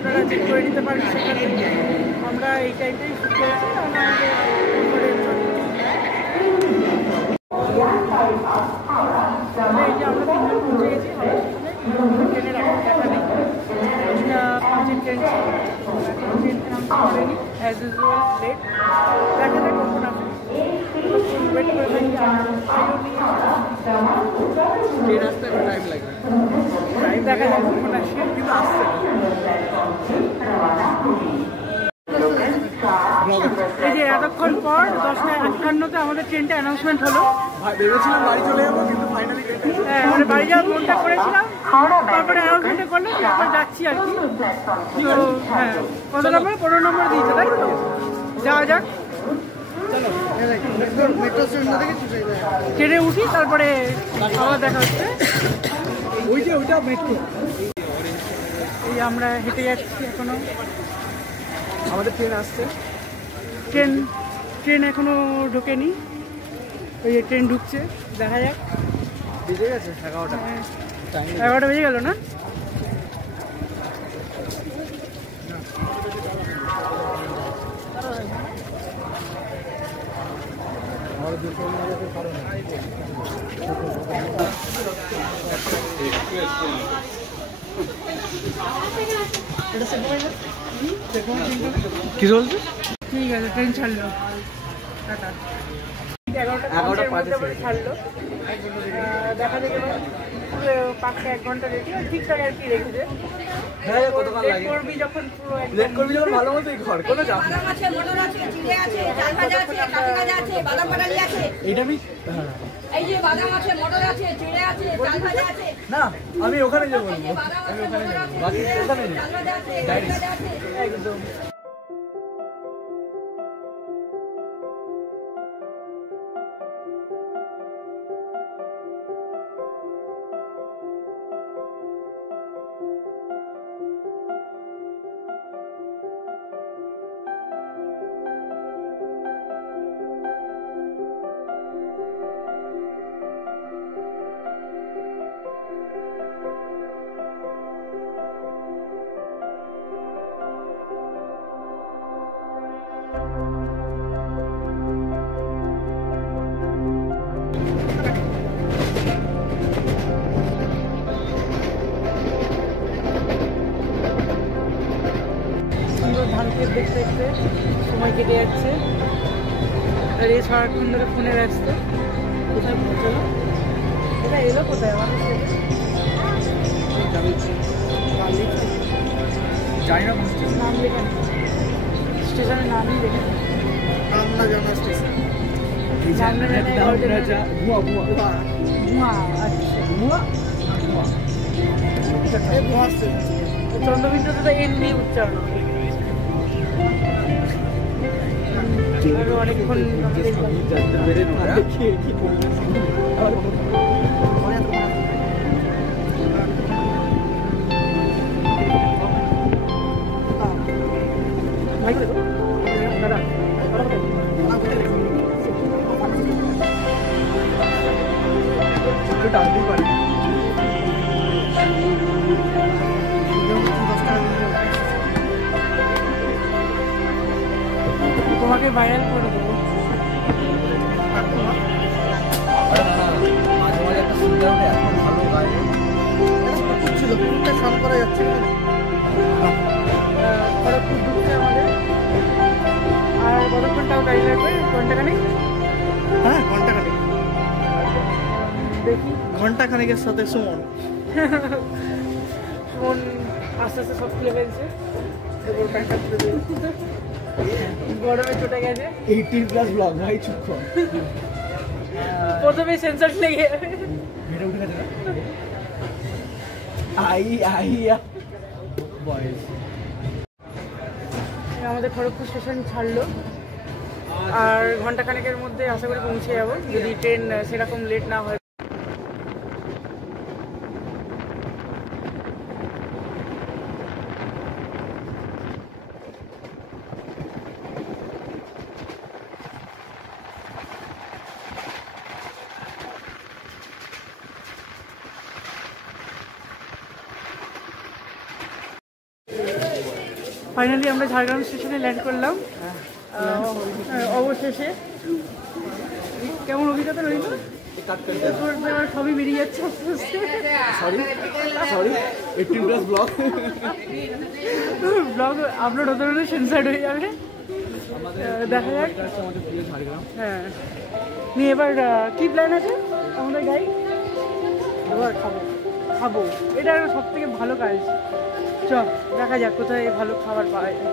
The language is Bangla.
আপনারা চেক করে নিতে পারেন সেখানে। আমরা এই টাইমটাই শুট করেছি, আমরা এই যে আমরা 3 জন পৌঁছে গেছি। ট্রেনের এখন দেখা নেই, 5-এর ট্রেন ছিল, এখন ট্রেন অ্যানাউন্স করেনি, অ্যাজ ইউজুয়াল লেট। দেখা যাক কখন আসে, ওয়েট করে থাকি। ট্রেন আসতে এখন টাইম লাগবে, দেখা যাক কখন আসে, কিন্তু আসছে। এই যে এতক্ষণ পর 10:58-তে আমাদের ট্রেনটা অ্যানাউন্সমেন্ট হলো। ভেবেছিলাম বাড়ি চলে যাবো, কিন্তু ফাইনালি হ্যাঁ, আমরা বাড়ি যাওয়ার মনটা করেছিলাম, তারপরে অ্যানাউন্সমেন্টটা করলো, তারপর যাচ্ছি আর কি। তো হ্যাঁ, কত নম্বর? 15 নম্বর দিয়েছে, তাই তো? যাওয়া যাক, মেট্রো স্টেশন থেকে ট্রেনে উঠি, তারপরে আবার দেখা হচ্ছে। ওই যে ওইটা মেট্রো। এই আমরা হেঁটে যাচ্ছি এখনো, আমাদের ট্রেন আসছে। ট্রেন এখনো ঢোকেনি, ওই যে ট্রেন ঢুকছে, দেখা যাক। বেজে গেছে 11টা, 11টা বেজে গেল না? কি চলছে? ঠিক আছে, ট্রেন ছাড়লো, টাটা। 11টা ছাড়লো। দেখা যাবে পুরো 5-1 ঘন্টা রেডি, ঠিকঠাক আর কি রেখেছে। হ্যাঁ, কতক্ষণ লাগে? করবি যখন পুরো লেট করবি যখন ভালো মতোই ঘর, কোনো চাপ নেই। বাদাম আছে, মটর আছে, চিড়ে আছে, চাল ভাজা আছে, কাঁচা ভাজা আছে, বাদাম বাটালি আছে। এইটা আমি এই যে বাদাম আছে, মটর আছে, চিড়ে আছে, চাল ভাজা আছে। না, আমি ওখানে যাবো, এই যে বাদাম আছে, মটর আছে, বাকি ওখানে যাবো। চাল ভাজা আছে, কাঁচা ভাজা আছে। একদম। ধানকে দেখতে দেখতে সময় কেটে যাচ্ছে, আর এই সারাক্ষণ ধরে ফোনে ব্যস্ত। কোথায় পৌঁছালো? এটা এলো কোথায়? আমাদের যাই না, নাম লেখা নেই, স্টেশনের নামই লেখা নেই। আমরা জানা স্টেশন। চন্দ্রবিন্দুতে তো এমনি উচ্চারণ অনেকক্ষণ টানতেই পারি। তোমাকে ভাইরাল করে দেবো। মাঝে মাঝে একটা সুন্দর এখন ভালো গায়ে ছিল, পুরোটা সান করা যাচ্ছে না। খড়গপুর ঢুকছে আমাদের, আর কতক্ষণটাও গাড়ি লাগবে? ঘন্টাখানেক? হ্যাঁ, ঘন্টাখানেক। দেখি ঘন্টাখানেকের সাথে সুমন আস্তে আস্তে সব খুলে ফেলছে, গরমে চটে গেছে। 18+ ব্লগ ভাই, চুপ কর। প্রথমে সেন্সার লেগে মেরে উঠে গেছে না? বয়েস আমাদের খড়গপুর স্টেশন ছাড়লো, আর ঘন্টাখানেকের মধ্যে আশা করি পৌঁছে যাবো, যদি ট্রেন সেরকম লেট না হয়। ফাইনালি আমরা ঝাড়গ্রাম স্টেশনে ল্যান্ড করলাম অবশেষে। কেমন অভিজ্ঞতা রইল? তোর এবার সবই বেরিয়ে যাচ্ছে আস্তে আস্তে। সরি 18+ ব্লগ আপলোড হতে হলে সেন্সার্ড হয়ে যাবে। দেখা যাক। হ্যাঁ, নিয়ে এবার কী প্ল্যান আছে আমাদের গাই? এবার খাবো, এটা সব থেকে ভালো কাজ। চ দেখা যাক কোথায় ভালো খাবার পাওয়া যায়।